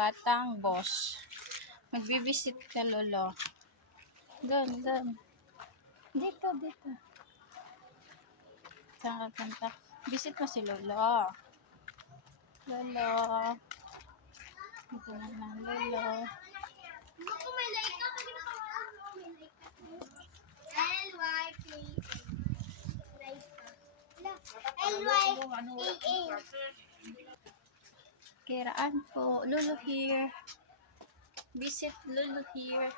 batang boss. Magbibisit ka, lolo. Doon. Dito. Saan ka punta? Visit mo si lolo. Lolo. Ito na lolo. Kiraan po. Lolo here. Visit lolo here.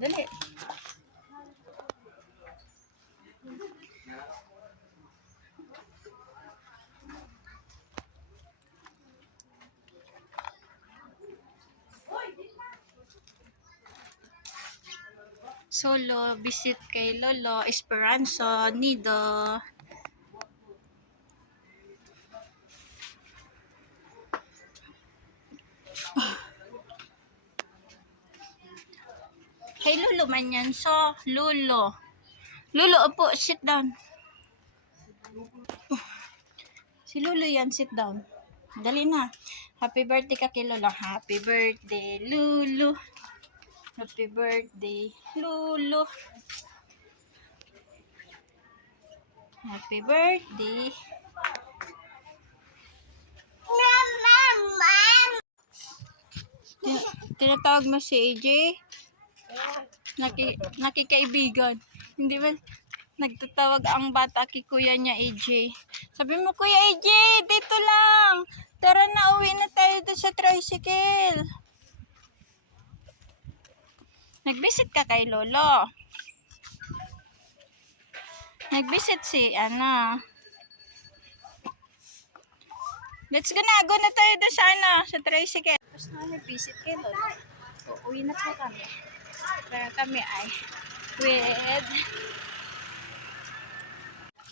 Dali. Solo visit kay Lolo Esperanza Nido. Kay Lolo man yan. So, Lolo, opo, sit down. Si Lolo yan, sit down. Dali na. Happy birthday ka kay Lolo. Happy birthday, Lolo. Happy birthday, Lolo. Happy birthday. Tinatawag mo si AJ? Nakikaibigan. Hindi ba nagtatawag ang bata kay kuya niya AJ? Sabi mo, Kuya AJ, dito lang. Tara na, uwi na tayo doon sa tricycle. Nag-visit ka kay Lolo. Nag-visit si Let's go na tayo doon sa tricycle. Tapos na nag-visit kay Lolo. So, uwi na po kami. Kaya kami ay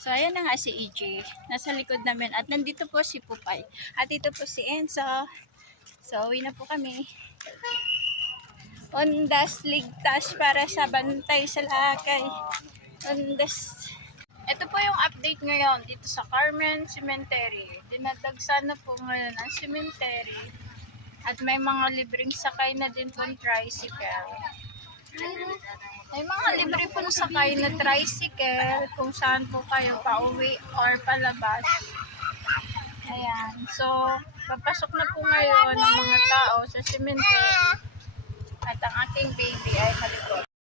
So, ayan na nga si EJ. Nasa likod namin. At nandito po si Pupay. At dito po si Enzo. So, uwi na po kami. Ondas ligtas para sa bantay sa lakay. Ondas. Ito po yung update ngayon dito sa Carmen Cemetery. Dinadagsan na po ngayon ang cemetery. At may mga libreng sakay na din po tricycle. May mga libre po sakay na tricycle kung saan po kayo pauwi or palabas. Ayan. So, papasok na po ngayon ng mga tao sa cemetery. At ang aking baby ay malikot.